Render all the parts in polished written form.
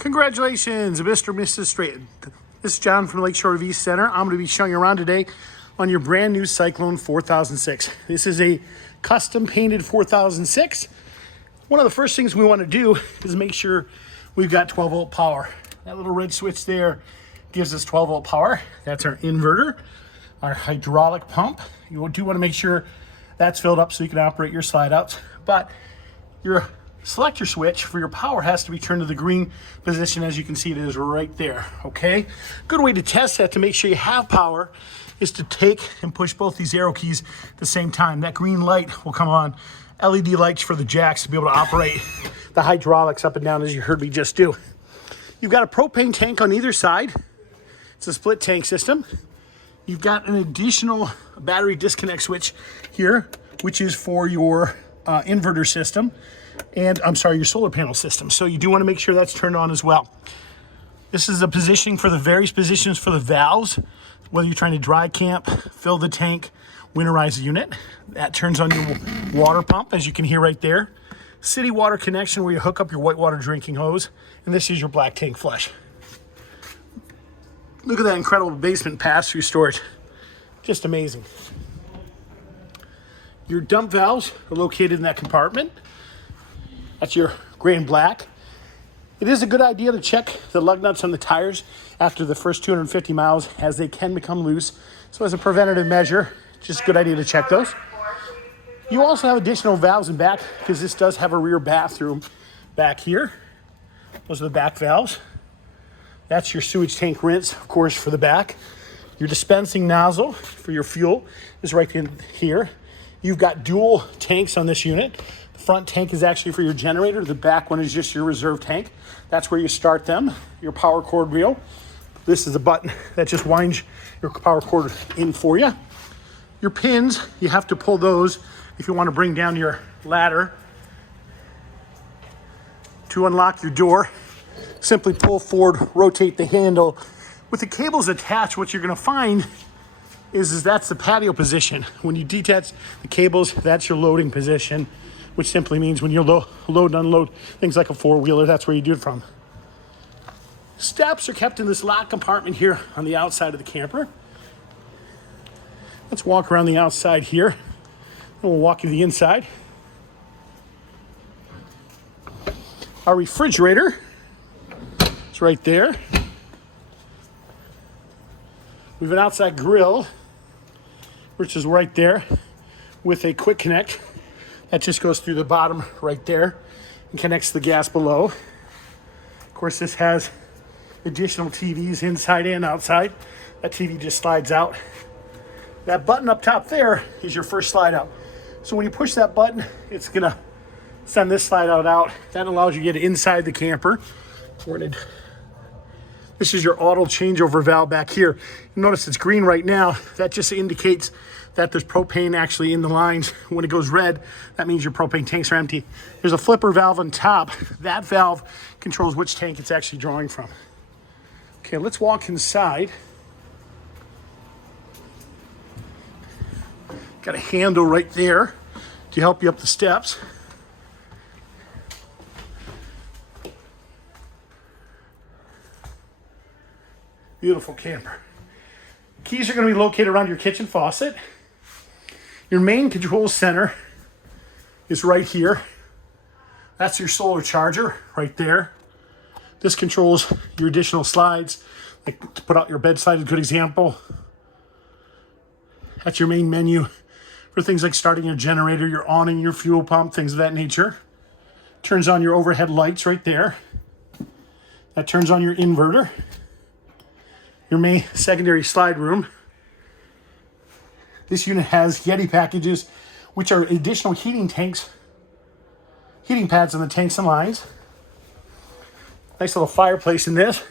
Congratulations, Mr. and Mrs. Straight. This is John from Lakeshore RV Center. I'm going to be showing you around today on your brand new Cyclone 4006. This is a custom painted 4006. One of the first things we want to do is make sure we've got 12 volt power. That little red switch there gives us 12 volt power. That's our inverter, our hydraulic pump. You do want to make sure that's filled up so you can operate your slide outs. But your selector switch for your power has to be turned to the green position. As you can see, it is right there, okay? Good way to test that to make sure you have power is to take and push both these arrow keys at the same time. That green light will come on. LED lights for the jacks to be able to operate the hydraulics up and down as you heard me just do. You've got a propane tank on either side. It's a split tank system. You've got an additional battery disconnect switch here, which is for your inverter system. And I'm sorry, your solar panel system. So you do want to make sure that's turned on as well. This is the positioning for the various positions for the valves, whether you're trying to dry camp, fill the tank, winterize the unit. That turns on your water pump, as you can hear right there. City water connection where you hook up your white water drinking hose. And this is your black tank flush. Look at that incredible basement pass-through storage. Just amazing. Your dump valves are located in that compartment. That's your gray and black. It is a good idea to check the lug nuts on the tires after the first 250 miles, as they can become loose. So as a preventative measure, just a good idea to check those. You also have additional valves in back because this does have a rear bathroom back here. Those are the back valves. That's your sewage tank rinse, of course, for the back. Your dispensing nozzle for your fuel is right in here. You've got dual tanks on this unit. Front tank is actually for your generator. The back one is just your reserve tank. That's where you start them. Your power cord reel. This is a button that just winds your power cord in for you. Your pins, you have to pull those if you want to bring down your ladder. To unlock your door, simply pull forward, rotate the handle. With the cables attached, what you're going to find is that's the patio position. When you detach the cables, that's your loading position, which simply means when you load and unload things like a four-wheeler, that's where you do it from. Steps are kept in this locked compartment here on the outside of the camper. Let's walk around the outside here, and we'll walk you to the inside. Our refrigerator is right there. We have an outside grill, which is right there with a quick connect. That just goes through the bottom right there and connects to the gas below. Of course, this has additional TVs inside and outside. That TV just slides out. That button up top there is your first slide out. So when you push that button, it's gonna send this slide out. That allows you to get inside the camper. This is your auto changeover valve back here. You notice it's green right now. That just indicates that there's propane actually in the lines. When it goes red, that means your propane tanks are empty. There's a flipper valve on top. That valve controls which tank it's actually drawing from. Okay, let's walk inside. Got a handle right there to help you up the steps. Beautiful camper. Keys are going to be located around your kitchen faucet. Your main control center is right here. That's your solar charger right there. This controls your additional slides, like to put out your bedside is a good example. That's your main menu for things like starting your generator, your awning, your fuel pump, things of that nature. Turns on your overhead lights right there. That turns on your inverter. Your main secondary slide room. This unit has Yeti packages, which are additional heating pads on the tanks and lines. Nice little fireplace in this.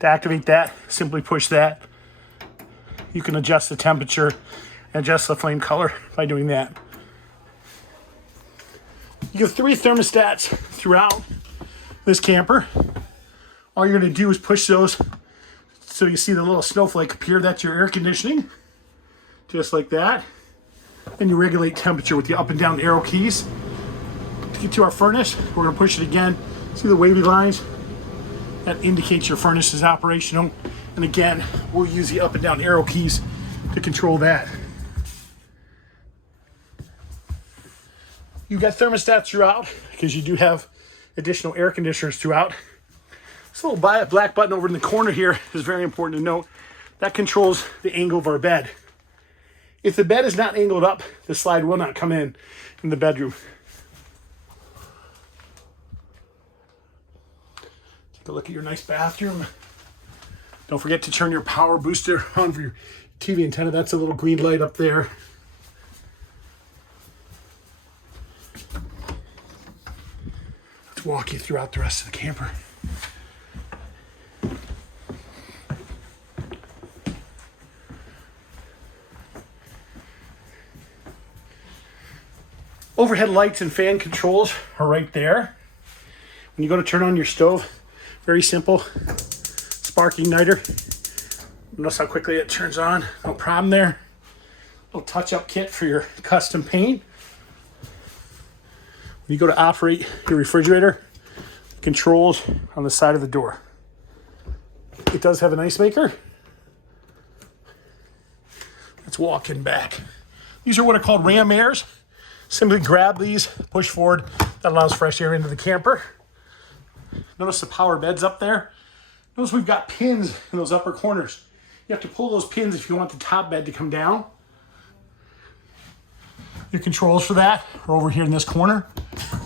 To activate that, simply push that. You can adjust the temperature and adjust the flame color by doing that. You have 3 thermostats throughout this camper. All you're going to do is push those so you see the little snowflake appear. That's your air conditioning, just like that. Then you regulate temperature with the up and down arrow keys. To get to our furnace, we're going to push it again. See the wavy lines? That indicates your furnace is operational. And again, we'll use the up and down arrow keys to control that. You've got thermostats throughout because you do have additional air conditioners throughout. This little black button over in the corner here is very important to note. That controls the angle of our bed. If the bed is not angled up, the slide will not come in the bedroom. Take a look at your nice bathroom. Don't forget to turn your power booster on for your TV antenna. That's a little green light up there. Let's walk you throughout the rest of the camper. Overhead lights and fan controls are right there. When you go to turn on your stove, very simple, spark igniter. Notice how quickly it turns on, no problem there. Little touch-up kit for your custom paint. When you go to operate your refrigerator, controls on the side of the door. It does have an ice maker. Let's walk in back. These are what are called ram airs. Simply grab these, push forward. That allows fresh air into the camper. Notice the power beds up there. Notice we've got pins in those upper corners. You have to pull those pins if you want the top bed to come down. Your controls for that are over here in this corner.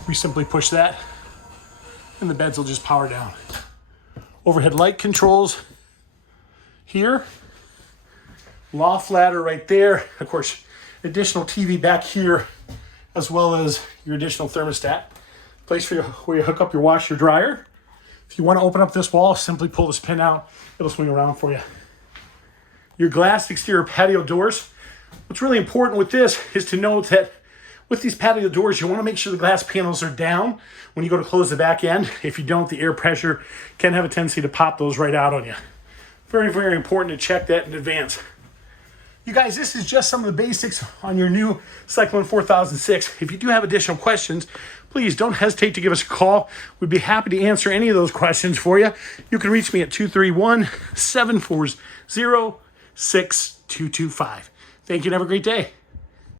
We simply push that and the beds will just power down. Overhead light controls here. Loft ladder right there. Of course, additional TV back here, as well as your additional thermostat. Place for where you hook up your washer dryer. If you want to open up this wall, simply pull this pin out. It'll swing around for you. Your glass exterior patio doors. What's really important with this is to note that with these patio doors, you want to make sure the glass panels are down when you go to close the back end. If you don't, the air pressure can have a tendency to pop those right out on you. Very, very important to check that in advance. You guys, this is just some of the basics on your new Cyclone 4006. If you do have additional questions, please don't hesitate to give us a call. We'd be happy to answer any of those questions for you. You can reach me at 231-740-6225. Thank you and have a great day.